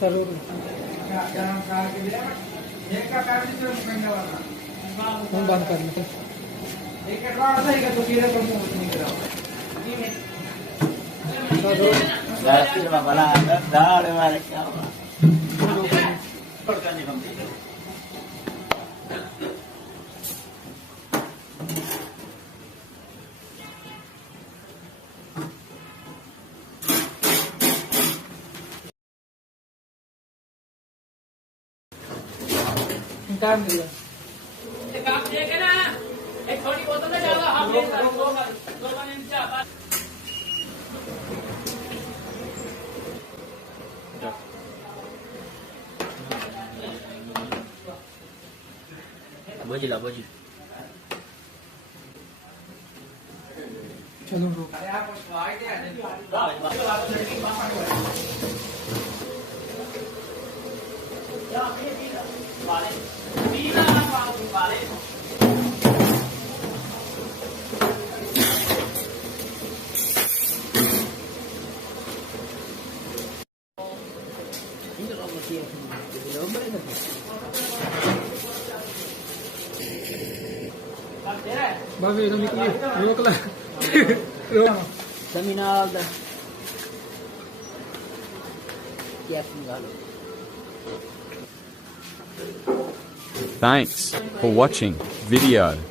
चलो हम बंद कर लेते टाइम मिल गया एक छोटी बोतल में डालो हाफ लीटर दो बार नीचे आता बजिला बजी चलो रुक Babi, não me comi. Eu vou colar. Terminal da. Thanks for watching video.